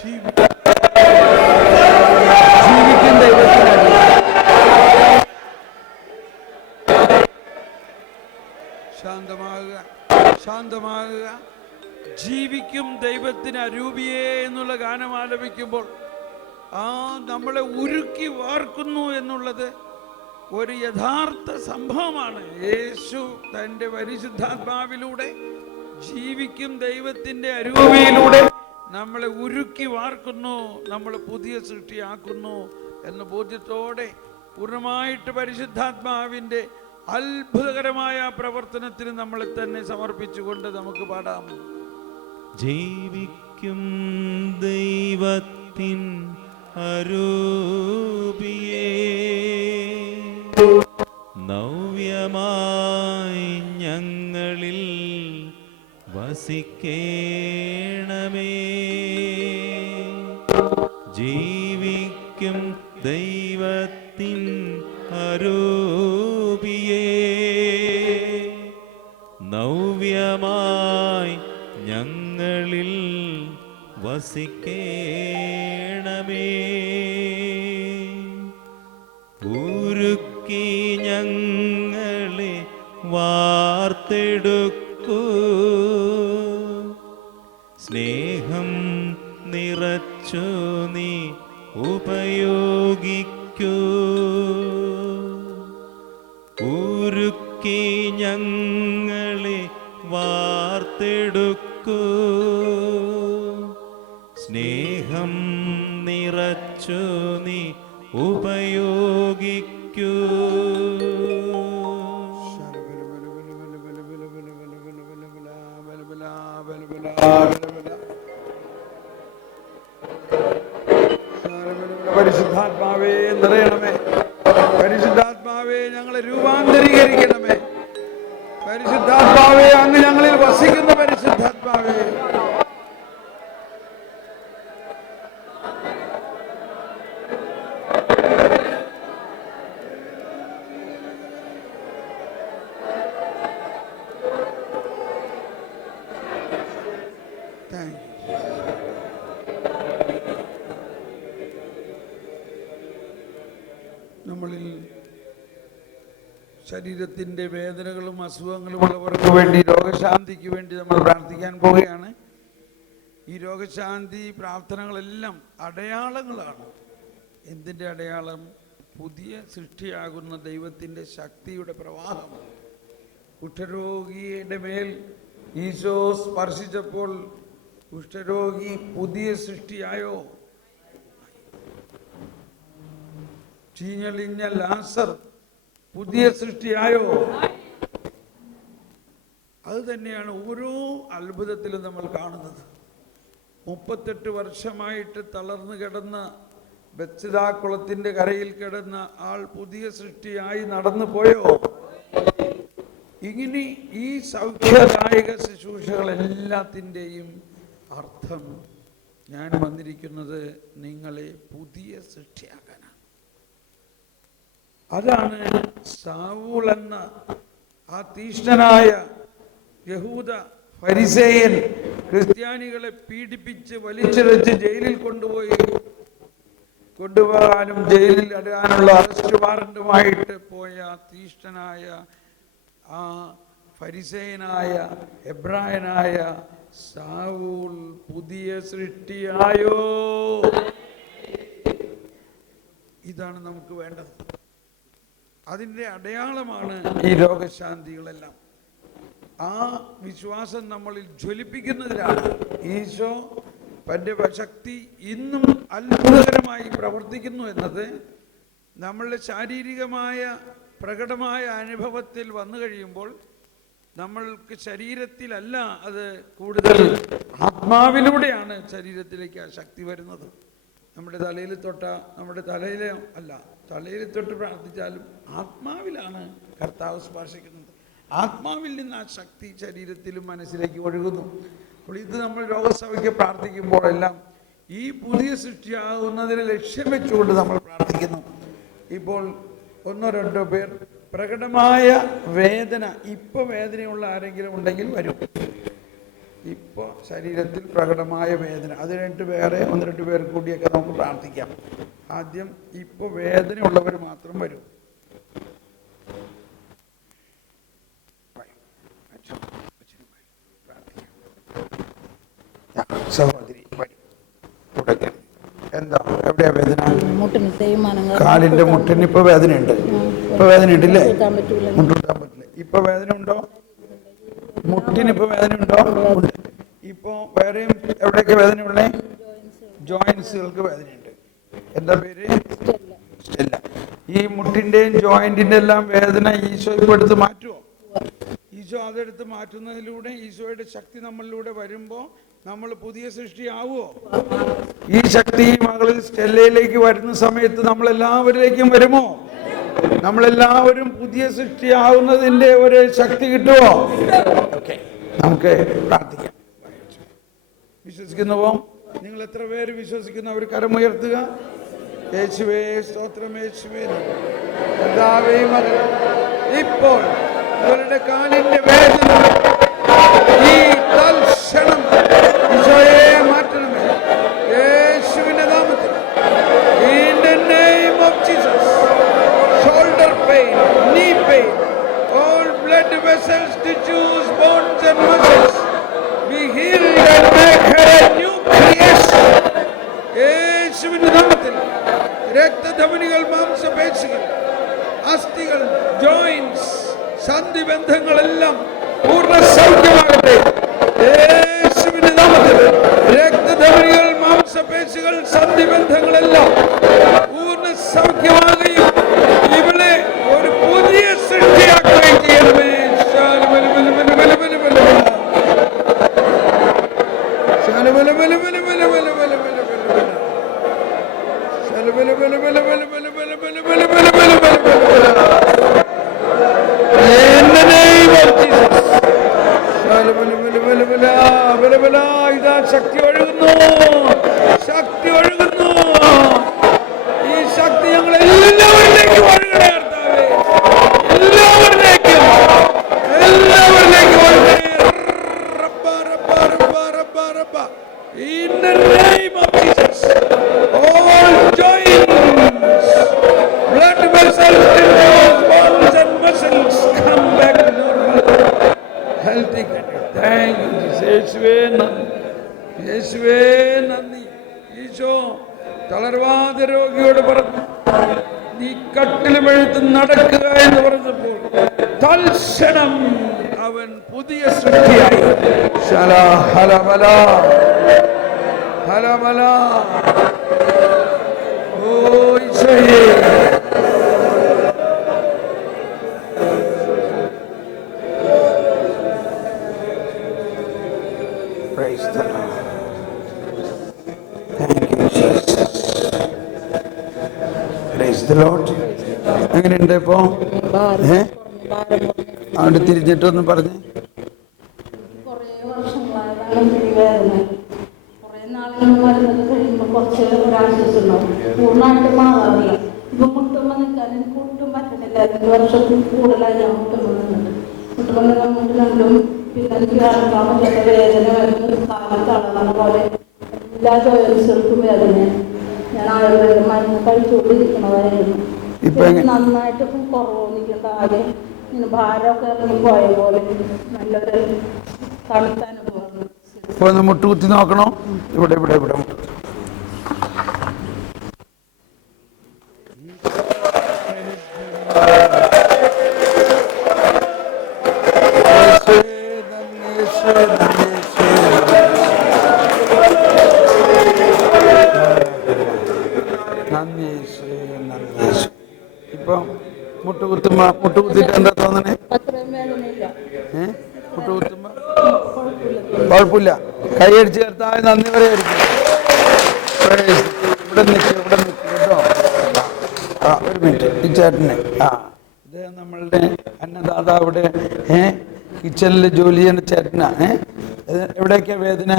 ജീവിക്കും ദൈവത്തിന് ശാന്തമാകുക. ജീവിക്കും ദൈവത്തിന് അരൂപിയേ എന്നുള്ള ഗാനം ആലപിക്കുമ്പോൾ നമ്മളെ ഉരുക്കി വാർക്കുന്നു എന്നുള്ളത് ഒരു യഥാർത്ഥ സംഭവമാണ്. യേശു തൻ്റെ പരിശുദ്ധാത്മാവിലൂടെ ജീവിക്കും ദൈവത്തിൻ്റെ അരൂപിയിലൂടെ നമ്മളെ ഉരുക്കി വാർക്കുന്നു, നമ്മളെ പുതിയ സൃഷ്ടിയാക്കുന്നു എന്ന ബോധ്യത്തോടെ പൂർണ്ണമായിട്ട് പരിശുദ്ധാത്മാവിൻ്റെ അത്ഭുതകരമായ പ്രവർത്തനത്തിന് നമ്മളെ തന്നെ സമർപ്പിച്ചുകൊണ്ട് നമുക്ക് പാടാം. ജീവിക്കും ദൈവത്തിൻ അരൂപിയേ, നവ്യമായി ഞങ്ങളിൽ വസിക്കേണമേ. ജീവിക്കും ദൈവത്തിൻ അരൂപിയേ, നവ്യമായി ഞങ്ങളിൽ വസിക്കേണമേ. ഉരുക്കി ഞങ്ങളെ വാർത്തെടുക്കൂ, സ്നേഹം നിറച്ചു നീ ഉപയോഗിക്കൂ. ഉരുക്കി ഞങ്ങളെ വാർത്തെടുക്കൂ, സ്നേഹം നിറച്ചു നീ ഉപയോഗിക്കൂ. പരിശുദ്ധാത്മാവേ നിറയണമേ, പരിശുദ്ധാത്മാവേ ഞങ്ങളെ രൂപാന്തരീകരിക്കണമേ, പരിശുദ്ധാത്മാവേ അങ്ങ് ഞങ്ങളിൽ വസിക്കുന്ന പരിശുദ്ധാത്മാവേ. നമ്മളിൽ ശരീരത്തിൻ്റെ വേദനകളും അസുഖങ്ങളും ഉള്ളവർക്ക് വേണ്ടി രോഗശാന്തിക്ക് വേണ്ടി നമ്മൾ പ്രാർത്ഥിക്കാൻ പോവുകയാണ്. ഈ രോഗശാന്തി പ്രാർത്ഥനകളെല്ലാം അടയാളങ്ങളാണ്. എന്തിൻ്റെ അടയാളം? പുതിയ സൃഷ്ടിയാകുന്ന ദൈവത്തിൻ്റെ ശക്തിയുടെ പ്രവാഹം. കുഷ്ഠരോഗിയുടെ മേൽ ഈശോ സ്പർശിച്ചപ്പോൾ കുഷ്ഠരോഗി പുതിയ സൃഷ്ടിയായോ? ചീഞ്ഞളിഞ്ഞ ലാസർ പുതിയ സൃഷ്ടിയായോ? അത് തന്നെയാണ് ഓരോ അത്ഭുതത്തിലും നമ്മൾ കാണുന്നത്. 38 വർഷമായിട്ട് തളർന്നു കിടന്ന ബെത്സദാ കുളത്തിൻ്റെ കരയിൽ കിടന്ന ആൾ പുതിയ സൃഷ്ടിയായി നടന്നു പോയോ? ഇങ്ങനെ ഈ സൗഖ്യദായക ശുശ്രൂഷകളെല്ലാത്തിൻ്റെയും അർത്ഥം ഞാൻ വന്നിരിക്കുന്നത് നിങ്ങളെ പുതിയ സൃഷ്ടിയാക്കാനാണ്. അതാണ് ശൗൽ എന്ന ആ തീഷ്ണനായ യഹൂദ ഫരിസേയൻ ക്രിസ്ത്യാനികളെ പീഡിപ്പിച്ച് വലിച്ചിഴച്ച് ജയിലിൽ കൊണ്ടുപോകാനും ജയിലിൽ അടയാനുള്ള അറസ്റ്റ് വാറന്റുമായിട്ട് പോയ തീഷ്ണനായ ആ ഫരിസേയനായ എബ്രായനായ ശൗൽ പുതിയ സൃഷ്ടിയായോ? ഇതാണ് നമുക്ക് വേണ്ടത്. അതിൻ്റെ അടയാളമാണ് ഈ രോഗശാന്തികളെല്ലാം. ആ വിശ്വാസം നമ്മളിൽ ജ്വലിപ്പിക്കുന്നതിലാണ് ഈശോ തൻ്റെ ശക്തി ഇന്നും അത്ഭുതകരമായി പ്രവർത്തിക്കുന്നു എന്നത് നമ്മളുടെ ശാരീരികമായ പ്രകടമായ അനുഭവത്തിൽ വന്നു കഴിയുമ്പോൾ നമ്മൾക്ക് ശരീരത്തിലല്ല അത് കൂടുതൽ ആത്മാവിലൂടെയാണ് ശരീരത്തിലേക്ക് ആ ശക്തി വരുന്നത്. നമ്മുടെ തലയിൽ തൊട്ട നമ്മുടെ തലയിലെ അല്ല, തലയിൽ തൊട്ട് പ്രാർത്ഥിച്ചാലും ആത്മാവിലാണ് കർത്താവ് സ്പർശിക്കുന്നത്. ആത്മാവിൽ നിന്ന് ആ ശക്തി ശരീരത്തിലും മനസ്സിലേക്ക് ഒഴുകുന്നു. അപ്പോൾ ഇത് നമ്മൾ രോഗസഭയ്ക്ക് പ്രാർത്ഥിക്കുമ്പോഴെല്ലാം ഈ പുതിയ സൃഷ്ടിയാകുന്നതിന് ലക്ഷ്യം വെച്ചുകൊണ്ട് നമ്മൾ പ്രാർത്ഥിക്കുന്നു. ഇപ്പോൾ 1-2 പേർ പ്രകടമായ വേദന, ഇപ്പോൾ വേദനയുള്ള ആരെങ്കിലും ഉണ്ടെങ്കിൽ വരും. ഇപ്പോൾ ശരീരത്തിൽ പ്രകടമായ വേദന, അത് കഴിഞ്ഞിട്ട് വേറെ 1-2 പേർ കൂടിയൊക്കെ നമുക്ക് പ്രാർത്ഥിക്കാം. ആദ്യം ഇപ്പോൾ വേദന ഉള്ളവർ മാത്രം വരും. സഹോദരി എന്താ, എവിടെയാ വേദന? കാലിന്റെ മുട്ടിന് ഇപ്പൊ വേദനയുണ്ട്. ഇപ്പൊ വേദന ഉണ്ടല്ലേ? മുട്ടുകുത്താൻ പറ്റില്ല. ഇപ്പൊ വേദന ഉണ്ടോ? മുട്ടിന് ഇപ്പൊ വേദന ഉണ്ടോ? ഉണ്ട്. ഇപ്പൊ വേറെയും എവിടെയൊക്കെ വേദന ഉള്ളേ? ജോയിന്റ്സുകൾക്ക് വേദനയുണ്ട്. എന്താ പേര്? സ്റ്റെല്ല. ഈ മുട്ടിന്റെയും ജോയിന്റിന്റെ എല്ലാം വേദന ഈശോ ഇപ്പൊ എടുത്ത് മാറ്റുമോ? ഈശോ അതെടുത്ത് മാറ്റുന്നതിലൂടെ ഈശോയുടെ ശക്തി നമ്മളിലൂടെ വരുമ്പോ നമ്മൾ പുതിയ സൃഷ്ടിയാവോ? ഈ ശക്തി മകളിൽ സ്റ്റെല്ലയിലേക്ക് വരുന്ന സമയത്ത് നമ്മളെല്ലാവരിലേക്കും വരുമോ? നമ്മളെല്ലാവരും പുതിയ സൃഷ്ടിയാവുന്നതിന്റെ ഒരു ശക്തി കിട്ടുമോ? ഓക്കെ, നമുക്ക് പ്രാർത്ഥിക്കാം. വിശ്വസിക്കുന്നുവോ? നിങ്ങൾ എത്ര പേര് വിശ്വസിക്കുന്നു? അവർ കരമുയർത്തുക. യേശുവേ സ്തോത്രം, യേശുവേ കർത്താവേ, ഇപ്പോൾ ഇവരുടെ കാലിന്റെ വേദന ഈ തൽക്ഷണം ഈശോയെ മാറ്റണമേ, യേശുവിന്റെ നാമത്തിൽ. In the name of Jesus, shoulder pain, knee pain, all blood vessels, tissues, bones and muscles be healed and make her a new creation. യേശുവിന്റെ നാമത്തിൽ രക്തധമനികൾ, മാംസപേശികൾ, അസ്ഥികൾ, ജോയിന്റ്സ്, സന്ധിബന്ധങ്ങളെല്ലാം പൂർണ്ണ സൗഖ്യമാകട്ടെ. യേശുവിന്റെ നാമത്തിൽ രക്തധമനികൾ, മാംസപേശികൾ, സന്ധിബന്ധങ്ങളെല്ലാം പൂർണ്ണ സൗഖ്യമാകുകയും ഇവളെ ഒരു പുതിയ സൃഷ്ടിയാക്കുകയും ചെയ്യണമേ. ഇതാ ശക്തി ഒഴുകുന്നു, ശക്തി ഒഴുകുന്നു. ഈ ശക്തി ഞങ്ങൾ എല്ലാവരിലേക്കും ഒഴുകണേ കർത്താവേ, എല്ലാവരിലേക്കും ഒഴുകണേ. In the name of Jesus, all joints, blood vessels, bones and muscles come back to normal, healthy. Thank you, Jesus. യേശുവേ നന്ദി, യേശുവേ നന്ദി. ഈശോ തളർവാദ രോഗിയോട് പറഞ്ഞു, നീ കട്ടിലുമെഴുത്ത് നടക്കുക എന്ന് പറഞ്ഞപ്പോൾ തൽക്ഷണം അവൻ പുതിയ സൃഷ്ടിയായി. ഹലമല ഹലമല. ഓ ഈശോയേ, praise the Lord. Thank you Jesus. Praise the Lord. എങ്ങനെയുണ്ട് ഇപ്പോ? അവിടെ തിരിഞ്ഞിട്ടൊന്ന് പറഞ്ഞേ. പൂർണ്ണമായിട്ട് മാറാറില്ല. ഇപ്പൊ മുട്ടുമ്പോ നിൽക്കാൻ എനിക്ക് ഒട്ടും പറ്റുന്നില്ല. 2 വർഷത്തിൽ കൂടുതലായി ഞാൻ മുട്ടുമ്പോ മുട്ടും പിന്നെ എനിക്ക് ഇറക്കാൻ പറ്റാത്ത വേദന വരുന്ന, കാലം തളർന്ന പോലെ എല്ലാ ജോലികൾക്കും വേദന. ഞാൻ ആയുർവേദ മരുന്ന് കഴിച്ചുകൊണ്ടിരിക്കണതായിരുന്നു. നന്നായിട്ട് കുറവൊന്നിക്കണ്ട. ആകെ ഇങ്ങനെ ഭാരമൊക്കെ ഇറങ്ങി പോയ പോലെ നല്ലൊരു തണുത്ത അനുഭവം. മുട്ടുകുത്തി നോക്കണോ? ഇവിടെ ഇവിടെ ഇവിടെ ഇപ്പൊ മുട്ടുകുത്തിട്ട് എന്താ തോന്നണേ? മുട്ടുകുത്തുമ്പോ കുഴപ്പമില്ല. കൈയടിച്ച് കർത്താവേ നന്ദി പറയായിരിക്കും. ഇവിടെ നിൽക്കും, ഇവിടെ നിൽക്കും കേട്ടോ. ഒരു മിനിറ്റ്, ഈ ചേട്ടനെ ഇദ്ദേഹം നമ്മളുടെ അന്നദാതാവിടെ കിച്ചണിൽ ജോലി ചെയ്യുന്ന ചേട്ടനാ. എവിടെയൊക്കെയാ വേദന?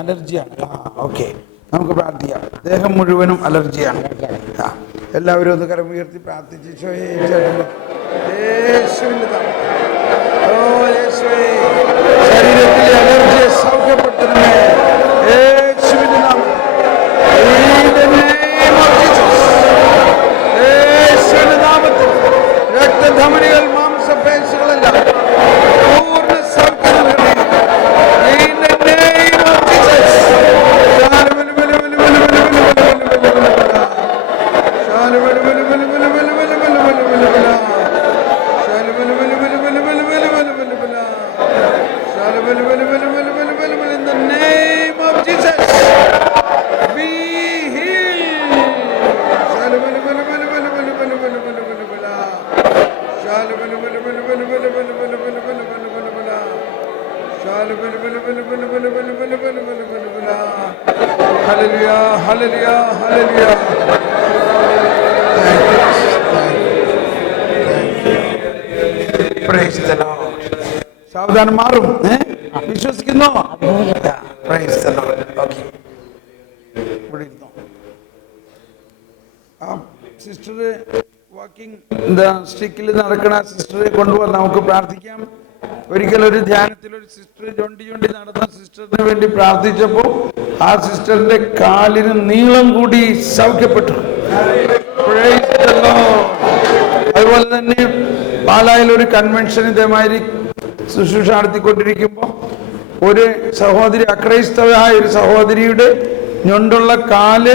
അലർജിയാണ്. ഓക്കെ, നമുക്ക് പ്രാർത്ഥിക്കാം. ദേഹം മുഴുവനും അലർജിയാണ്. എല്ലാവരും ഒന്ന് കരമുയർത്തി പ്രാർത്ഥിച്ച് യേശുവിന്റെ ശരീരത്തിലെ അലർജിയെ സൗഖ്യപ്പെടുത്തണമേ യേശുവിന്റെ നാമത്തിൽ. In the name of Jesus. യേശുവിന്റെ നാമത്തിൽ രക്തധമനികൾ മാംസപേശികളെല്ലാം പൂർണ്ണ സൗഖ്യം നൽകണമേ. In the name of Jesus. In the name of Jesus, be healed. Hallelujah, hallelujah, hallelujah. Praise the Lord. സാവധാനം മാറും. വിശ്വസിക്കുന്നോ? Praise the Lord. Okay. ഇവിടെ ഇരുന്നോ. ആ സിസ്റ്റർ വാക്കിംഗ് സ്റ്റിക്കിൽ നടക്കണ സിസ്റ്ററെ കൊണ്ടുപോകാൻ നമുക്ക് പ്രാർത്ഥിക്കാം. ഒരിക്കൽ ഒരു ധ്യാനത്തിൽ ഒരു സിസ്റ്റർ ചൊണ്ടി നടന്ന സിസ്റ്ററിന് വേണ്ടി പ്രാർത്ഥിച്ചപ്പോൾ ആ സിസ്റ്ററിന്റെ കാലിന് നീളം കൂടി സൗഖ്യപ്പെട്ടു. Praise the Lord. അതുപോലെ തന്നെ പാലായിൽ ഒരു കൺവെൻഷൻ ഇതേമാതിരി ശുശ്രൂഷ നടത്തിക്കൊണ്ടിരിക്കുമ്പോൾ ഒരു സഹോദരി, അക്രൈസ്തവയായ ഒരു സഹോദരിയുടെ ഞൊണ്ടുള്ള കാല്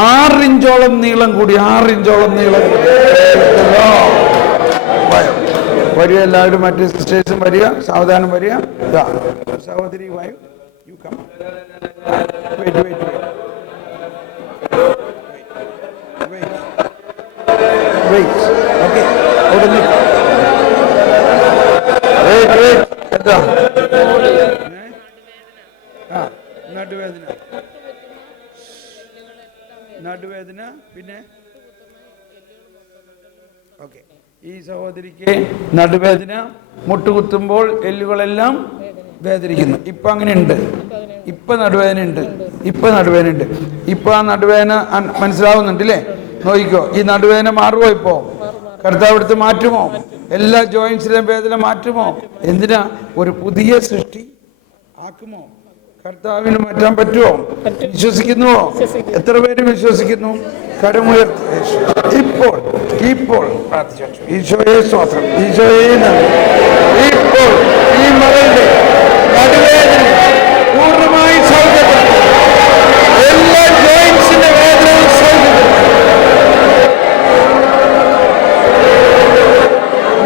6 ഇഞ്ചോളം നീളം കൂടി. 6 ഇഞ്ചോളം നീളം കൂടി. വരിക എല്ലാവരും, മറ്റു സിസ്റ്റേഴ്സും വരിക, സാവധാനം വരിക. സഹോദരി വായു, you come. Wait wait wait. Okay, അവിടെ നിൽക്കും. എന്താ നടുവേദന പിന്നെ ഓക്കെ. ഈ സഹോദരിക്ക് നടുവേദന, മുട്ടുകുത്തുമ്പോൾ എല്ലുകളെല്ലാം വേദനിക്കുന്നു. ഇപ്പൊ അങ്ങനെ ഉണ്ട്. ഇപ്പൊ നടുവേദന ഉണ്ട്. ഇപ്പൊ ആ നടുവേദന മനസ്സിലാവുന്നുണ്ട് അല്ലേ? നോക്കിക്കോ, ഈ നടുവേദന മാറുമോ? ഇപ്പോ കർത്താവ് എടുത്ത് മാറ്റുമോ? എല്ലാ ജോയിൻസിലെയും വേദന മാറ്റുമോ? എന്തിനാ? ഒരു പുതിയ സൃഷ്ടി ആക്കുമോ? കർത്താവിന് മാറ്റാൻ പറ്റുമോ? വിശ്വസിക്കുന്നുവോ? എത്ര പേര് വിശ്വസിക്കുന്നു? കരമുയർത്തി ഇപ്പോൾ ഈശോയെ സ്തോത്രം, ഈശോയെ നന്ദി. ഇപ്പോൾ ഈ മകളുടെ നടുവേദന പൂർണ്ണമായി സൗഖ്യപ്പെട്ടു. എല്ലാ ജോയിൻസിന്റെ വേദനയും സൗഖ്യപ്പെട്ടു.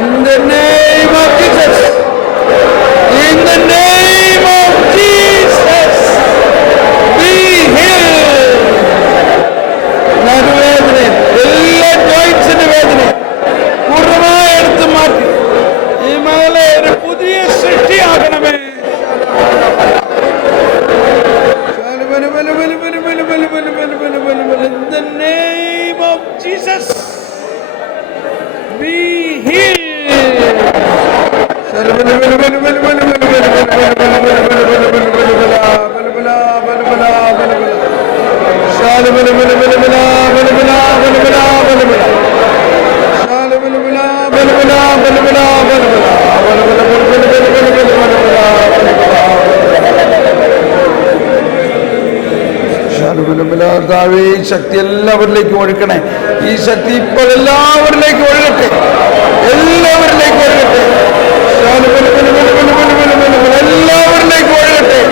In the name of Jesus. In the name of Jesus. Be healed. നടുവേദന, എല്ലാ ജോയിൻസിന്റെ വേദന പൂർണ്ണമായി എടുത്തു മാറ്റി ഈ മകളെ ഒരു പുതിയ സൃഷ്ടിയാകണമേ. In the name of Jesus. Be healed. ഈ ശക്തി എല്ലാവരിലേക്കും ഒഴുക്കണേ. ഈ ശക്തി ഇപ്പോൾ എല്ലാവരിലേക്കും ഒഴുകട്ടെ. എല്ലാവരിലേക്കും ഒഴുകട്ടെ. എല്ലാവരിലേക്കും ഒഴുകട്ടെ.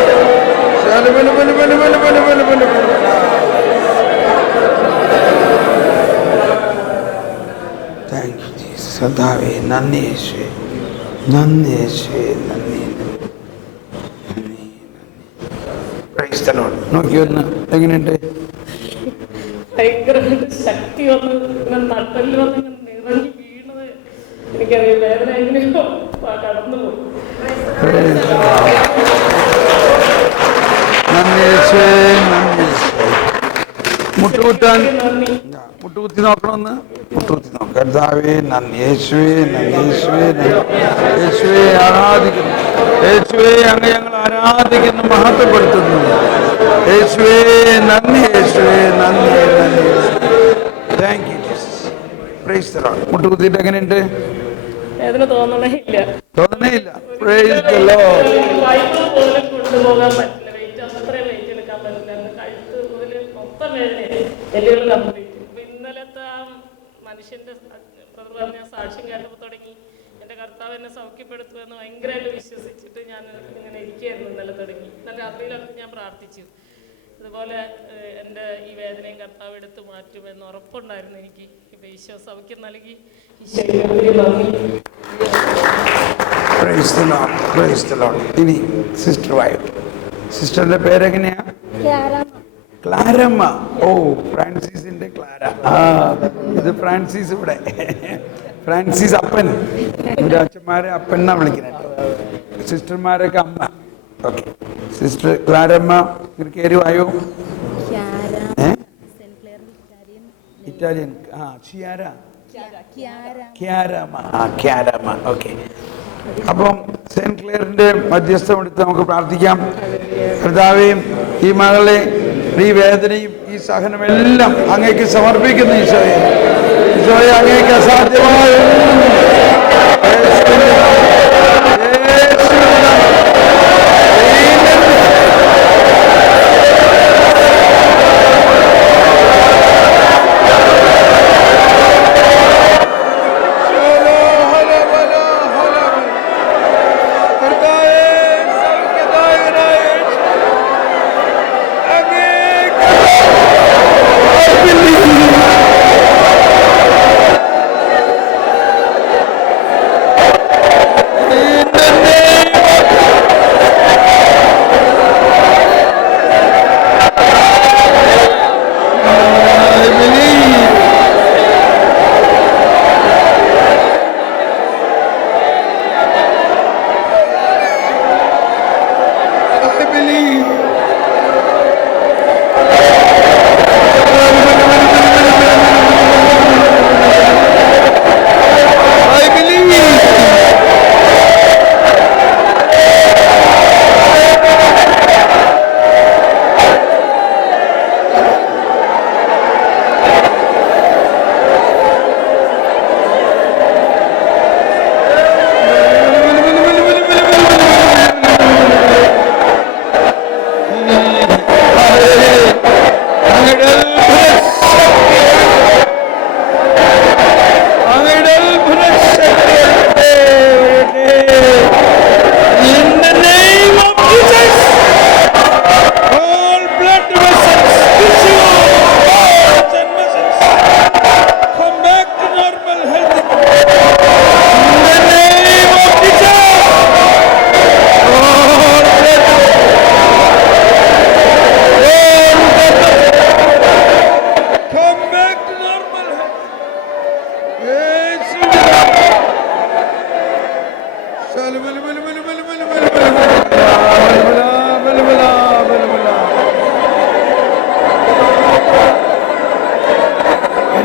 Thank you Jesus. കർത്താവേ നന്ദി യേശുവേ, നന്ദി യേശുവേ, നന്ദി. Price the Lord. നോക്കിയൊന്ന് എങ്ങനെയുണ്ട്? ഭയങ്കരമായിട്ട് ശക്തി വന്ന് നട്ടല് വന്ന് നിറഞ്ഞു വീണത് എനിക്കറിയില്ല. വേദന എങ്ങനെയോ കടന്നുപോയി. മുട്ടുകുത്തി നോക്കണമെന്ന് മുട്ടുകുത്തി നോക്കാം. കർത്താവേ നന്ദി യേശുവേ, നന്ദി യേശുവേ, യേശുവേ ആരാധിക്കുന്നു. യേശുവേ അങ്ങ് ഞങ്ങൾ ആരാധിക്കുന്നു, മഹത്വപ്പെടുത്തുന്നു. യേശുവേ നന്ദി, യേശുവേ നന്ദി, നന്ദി. Thank you Jesus. Praise the lord. മുട്ടുകുത്തിയിട്ട് എങ്ങനെയുണ്ട്? വേദന തോന്നണേ ഇല്ല. Praise the Lord. വൈകിട്ട് പോലും കൊണ്ടുപോകാൻ പറ്റില്ല, വെയിറ്റ് അത്രയും വെയിറ്റ് എടുക്കാൻ പറ്റില്ല. കഴുത്ത് മുതൽ മൊത്തം വേദനയായി, എല്ലുകൾ കംപ്ലീറ്റ്. ഇപ്പൊ ഇന്നലത്തെ ആ മനുഷ്യന്റെ പറഞ്ഞ സാക്ഷ്യം കേട്ടപ്പോൾ തുടങ്ങി എൻ്റെ കർത്താവ് എന്നെ സൗഖ്യപ്പെടുത്തുമെന്ന് ഭയങ്കരമായിട്ട് വിശ്വസിച്ചിട്ട് ഞാൻ ഇങ്ങനെ ഇരിക്കുകയായിരുന്നു. ഇന്നലെ തുടങ്ങി, ഇന്നലെ രാത്രിയിലൊക്കെ ഞാൻ പ്രാർത്ഥിച്ചു. അതുപോലെ എൻ്റെ ഈ വേദനയും കർത്താവ് എടുത്ത് മാറ്റുമെന്ന് ഉറപ്പുണ്ടായിരുന്നു എനിക്ക്. ഇപ്പൊ ഈശോ സൗഖ്യം നൽകി. ഇനി സിസ്റ്റർ വായോ. സിസ്റ്ററിന്റെ പേരെങ്ങനെയാ? ക്ലാരമ്മ. ഓ, ഫ്രാൻസിസിന്റെ ക്ലാര. ഇത് ഫ്രാൻസിസ്. ഇവിടെ ഫ്രാൻസിസ് അപ്പൻ. ഇവിടെ അച്ഛന്മാരെ അപ്പൻ എന്നാ വിളിക്കുന്നത്, സിസ്റ്റർമാരൊക്കെ അമ്മ. ഓക്കെ, സിസ്റ്റർ ക്ലാരമ്മ കയറി വായോ. ഇറ്റാലിയൻ. ക്യാരമ്മ. ഓക്കെ, അപ്പം സെന്റ് ക്ലെയറിന്റെ മധ്യസ്ഥം എടുത്ത് നമുക്ക് പ്രാർത്ഥിക്കാം. കർത്താവേ, ഈ മകളെ ഈ വേദനയും ഈ സഹനമെല്ലാം അങ്ങേക്ക് സമർപ്പിക്കുന്നു. ഈശോയെ അങ്ങേക്ക് അസാധ്യമായ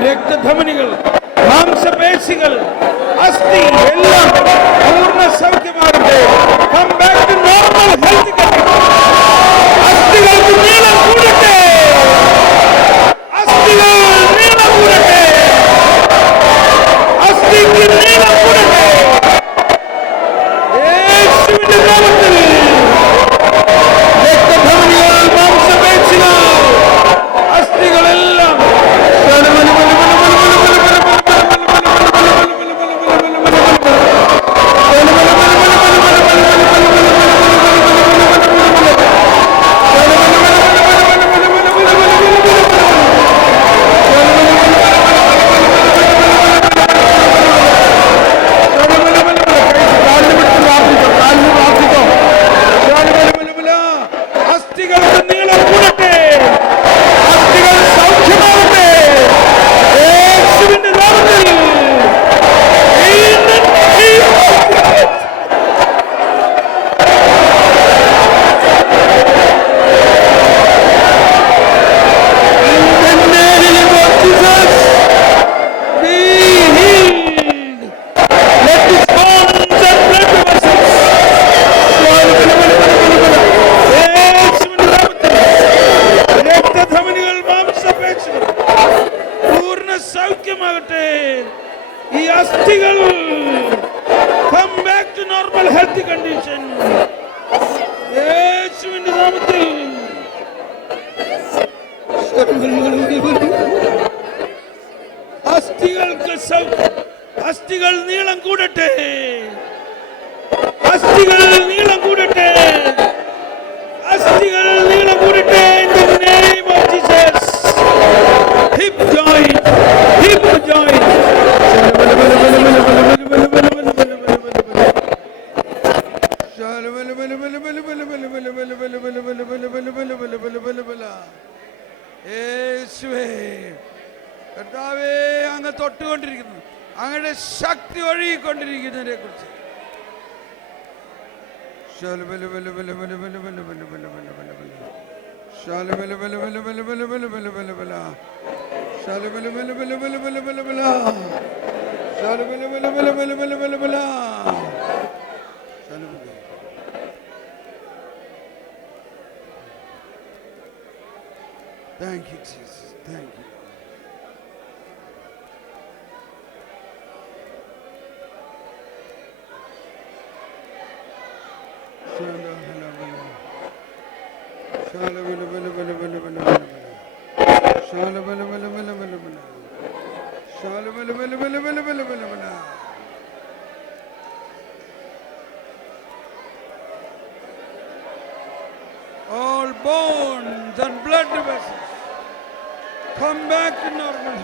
രക്തധമനികൾ, മാംസപേശികൾ, അസ്ഥി എല്ലാം പൂർണ്ണ സൗഖ്യമാകട്ടെ. Come back to normal health. അസ്ഥികൾക്ക് നീളം കൂടട്ടെ, അസ്ഥികൾ നീളം കൂടട്ടെ, അസ്ഥിക്ക് നീളം കൂടട്ടെ. യേശുവിന്റെ നാമത്തിൽ രക്തധമനികൾ, മാംസപേശികൾ, അസ്ഥികളെല്ലാം സൗഖ്യമാകട്ടെ. ഈ അസ്ഥികൾ അസ്ഥികൾക്ക് സൗഖ്യം. അസ്ഥികൾ നീളം കൂടട്ടെ, അസ്ഥികൾ നീളം കൂടട്ടെ, അസ്ഥികൾ നീളം കൂടട്ടെ. In the name of Jesus. Hip joint, hip joint. യേശുവേ കർത്താവേ, അങ്ങ് തൊട്ടുകൊണ്ടിരിക്കുന്നു, അങ്ങയുടെ ശക്തി ഒഴുകിക്കൊണ്ടിരിക്കുന്നതിനെ കുറിച്ച്. Thank you, Jesus. Thank you. All bones and blood vessels come back to normal.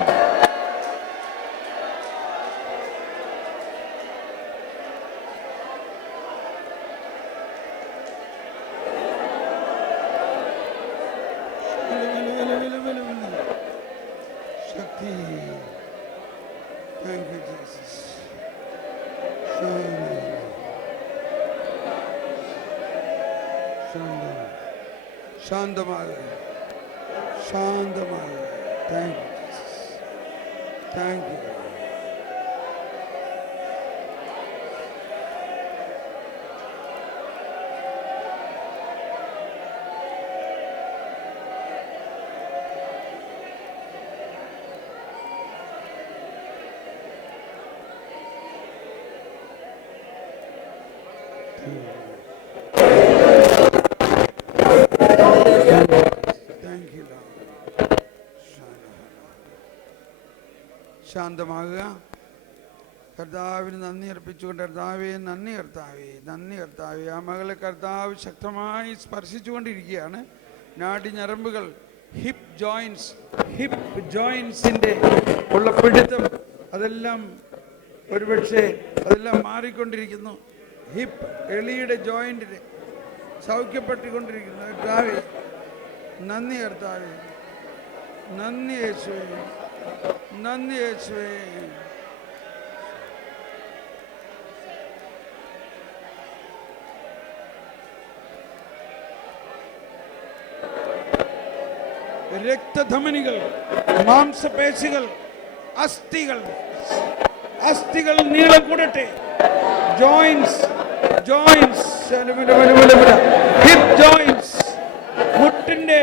Shakti. Thank you, Jesus. ശാന്തമായ ശാന്തമായ. Thank you Jesus. Thank you. ശാന്തമാകുക. കർത്താവിന് നന്ദി അർപ്പിച്ചുകൊണ്ട്, കർത്താവേ നന്ദി കർത്താവേ, നന്ദി കർത്താവേ. ആ മകളെ കർത്താവ് ശക്തമായി സ്പർശിച്ചുകൊണ്ടിരിക്കുകയാണ്. നാഡി ഞരമ്പുകൾ, ഹിപ്പ് ജോയിൻസിൻ്റെ ഉള്ള പിടുത്തം, അതെല്ലാം ഒരുപക്ഷെ അതെല്ലാം മാറിക്കൊണ്ടിരിക്കുന്നു. ഹിപ്പ് എളിയുടെ ജോയിൻറ്റിന് സൗഖ്യപ്പെട്ടുകൊണ്ടിരിക്കുന്നു. കർത്താവേ നന്ദി കർത്താവേ, നന്ദി യേശുവേ, നന്ദി യേശുവേ. രക്തധമനികൾ, മാംസപേശികൾ, അസ്ഥികൾ നീളം കൂടട്ടെ. ജോയിൻസ് ഹിപ്പ് ജോയിൻസ്, മുട്ടിന്റെ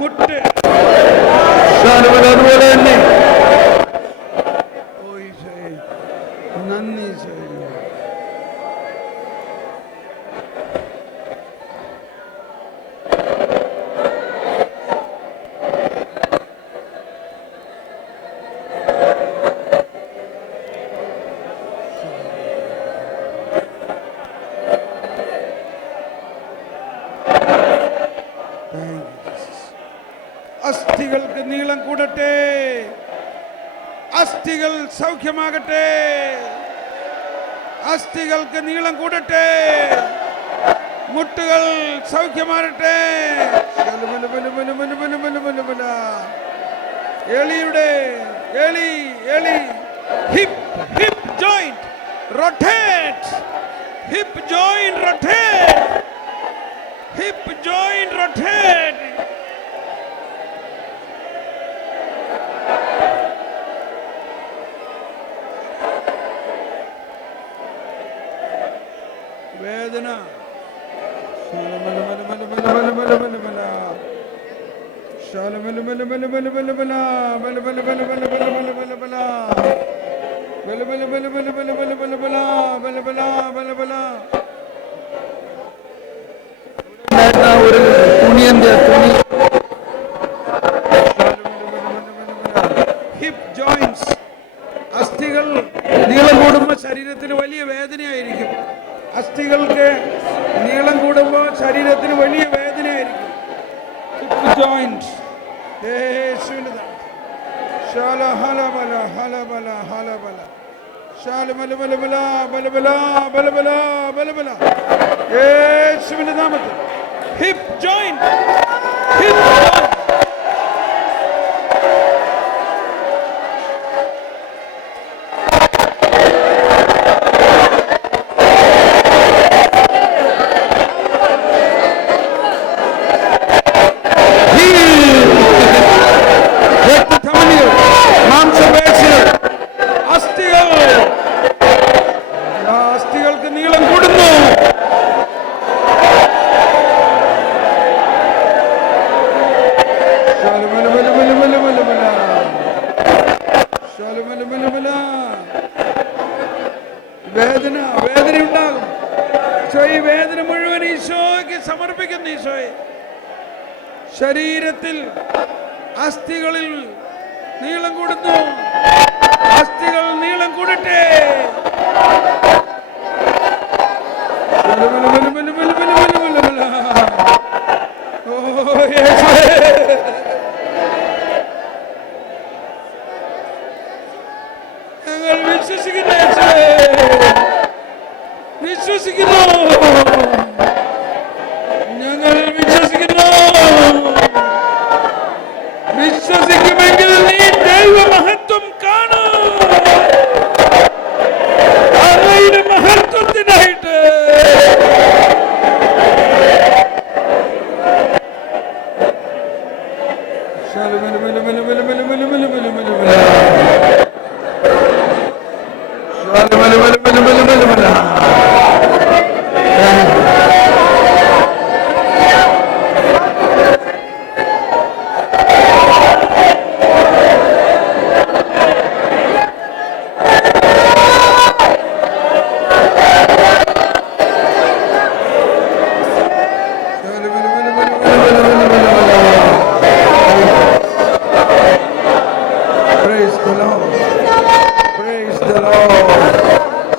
മുട്ട് അതുപോലെ തന്നെ. ഓ ഈശോയെ നന്ദി ഈശോയെ. അസ്ഥികൾക്ക് നീളം കൂടട്ടെ, അസ്ഥികൾ സൗഖ്യമാകട്ടെ, അസ്ഥികൾക്ക് നീളം കൂടട്ടെ, മുട്ടുകൾ സൗഖ്യമാകട്ടെ. എളിയുടെ എളി hip joint rotate, hip joint rotate, hip joint rotate. വേദന ഒരു തുണി യേശുവിന്റെ നാമത്തിൽ. ശാല ഹലബല ഹലബല ഹലബല ശാലബലബലബല ബലബല ബലബല ബലബല യേശുവിന്റെ നാമത്തിൽ. Hip joint, hip joint. അസ്ഥികൾക്ക് നീളം കൂടുന്നു. വേദന ഉണ്ടാകും. ഈ വേദന മുഴുവൻ ഈശോയ്ക്ക് സമർപ്പിക്കുന്നു. ഈശോയെ, ശരീരത്തിൽ അസ്ഥികളിൽ നീളം കൂടുന്നു. അസ്ഥികൾ നീളം കൂടട്ടെ. ഞങ്ങൾ വിശ്വസിക്കുന്നു. വിശ്വസിക്കുന്നു. ഞങ്ങൾ വിശ്വസിക്കുന്നു. വിശ്വസിക്കുമെങ്കിൽ നീ ദൈവമഹത്വം കാണും. അങ്ങയുടെ മഹത്വത്തിനായിട്ട്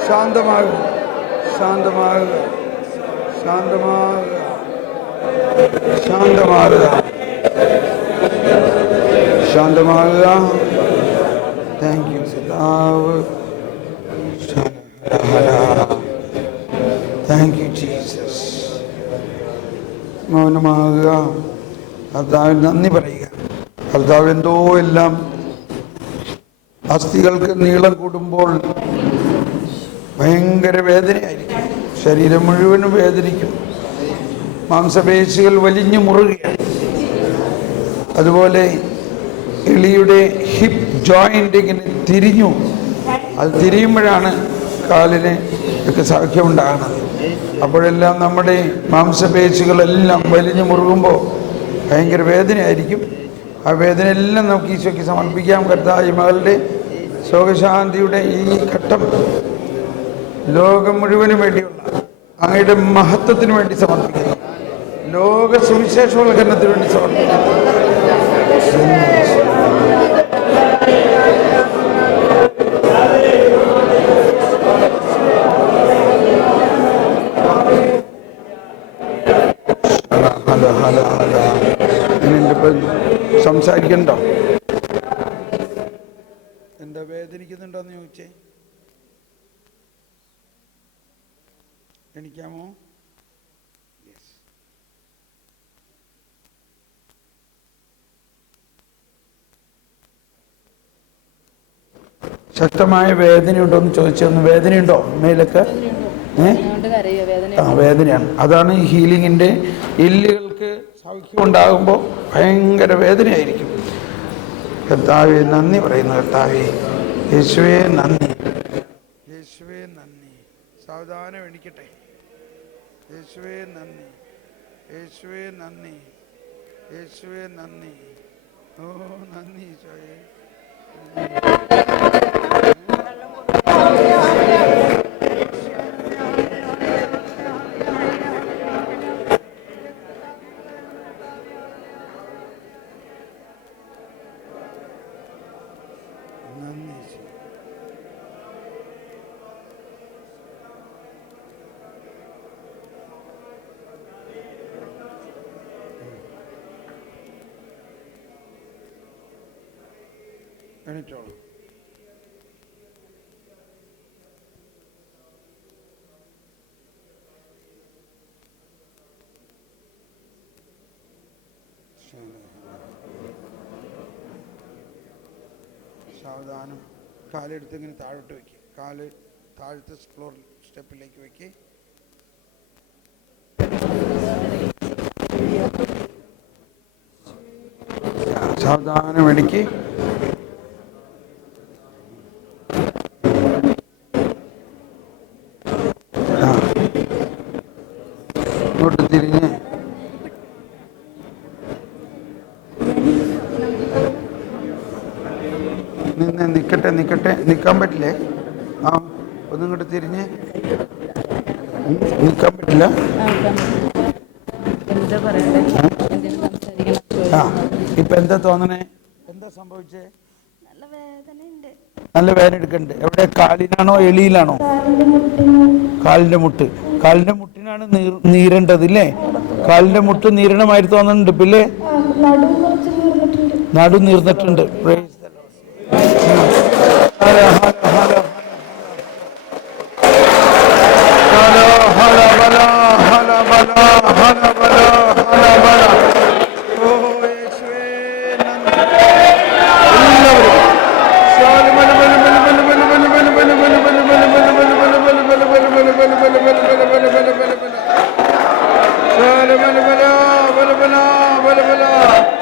ശാന്തമാകുക, ശാന്തമാകുക, ശാന്തമാകുക, ശാന്തമാകുക, ശാന്തമാകുക. താങ്ക് യു പിതാവ്. Thank you Jesus. മൗനമാകുക. കർത്താവിന് നന്ദി പറയുക. കർത്താവ് എന്തോ എല്ലാം അസ്ഥികൾക്ക് നീളം കൂടുമ്പോൾ ഭയങ്കര വേദനയായിരിക്കും. ശരീരം മുഴുവനും വേദനിക്കും. മാംസപേശികൾ വലിഞ്ഞു മുറുകയാണ്. അതുപോലെ എളിയുടെ ഹിപ്പ് ജോയിൻ്റ് ഇങ്ങനെ തിരിഞ്ഞു. അത് തിരിയുമ്പോഴാണ് കാലിന് ഒക്കെ സൗഖ്യമുണ്ടാകുന്നത്. അപ്പോഴെല്ലാം നമ്മുടെ മാംസപേശികളെല്ലാം വലിഞ്ഞു മുറുകുമ്പോൾ ഭയങ്കര വേദനയായിരിക്കും. ആ വേദനയെല്ലാം നമുക്ക് ഈശോയ്ക്ക് സമർപ്പിക്കാം. കർത്താവ് മകളുടെ സുഖശാന്തിയുടെ ഈ ഘട്ടം ലോകം മുഴുവനും വേണ്ടിയുള്ള അങ്ങയുടെ മഹത്വത്തിന് വേണ്ടി സമർപ്പിക്കുന്നു. ലോക സുവിശേഷവൽക്കരണത്തിന് വേണ്ടി സമർപ്പിക്കുന്നു. സംസാരിക്കണ്ടോ? എന്താ വേദനിക്കുന്നുണ്ടോന്ന് ചോദിച്ചേ? എണിക്കാമോ? ശക്തമായ വേദനയുണ്ടോ എന്ന് ചോദിച്ചൊന്ന്. വേദനയുണ്ടോ മേലൊക്കെ? വേദനയാണ്. അതാണ് ഈ ഹീലിങ്ങിൻ്റെ. എല്ലുകൾക്ക് സൗഖ്യം ഉണ്ടാകുമ്പോൾ ഭയങ്കര വേദനയായിരിക്കും. കർത്താവേ നന്ദി പറയുന്നു. കർത്താവേ യേശുവേ നന്ദി, യേശുവേ നന്ദി. സാവധാനം എണിക്കട്ടെ. യേശുവേ നന്ദി, യേശുവേ നന്ദി, യേശുവേ നന്ദി. ഓ നന്ദി ഈശോയേ. എണീറ്റോളൂ. സാവധാനം കാലെടുത്ത് ഇങ്ങനെ താഴോട്ട് വയ്ക്കുക. കാല് താഴത്തെ ഫ്ലോർ സ്റ്റെപ്പിലേക്ക് വയ്ക്കുക. സാവധാനം ഇടയ്ക്ക് ഇങ്ങോട്ട് തിരിഞ്ഞ് നിൽക്കട്ടെ നിൽക്കാൻ പറ്റില്ലേ? ആ ഒന്നും ഇങ്ങോട്ട് തിരിഞ്ഞ് നിൽക്കാൻ പറ്റില്ല. ആ ഇപ്പൊ എന്താ തോന്നണേ? എന്താ സംഭവിച്ചേ? നല്ല വേദന എടുക്കണ്ട്. എവിടെ? കാലിനാണോ എളിയിലാണോ? കാലിന്റെ മുട്ടിനാണ് നീരേണ്ടത് ഇല്ലേ? കാലിന്റെ മുട്ട് നീരണമായിട്ട് തോന്നുന്നുണ്ട്. പിന്നെ നടു നീർന്നിട്ടുണ്ട്. Bala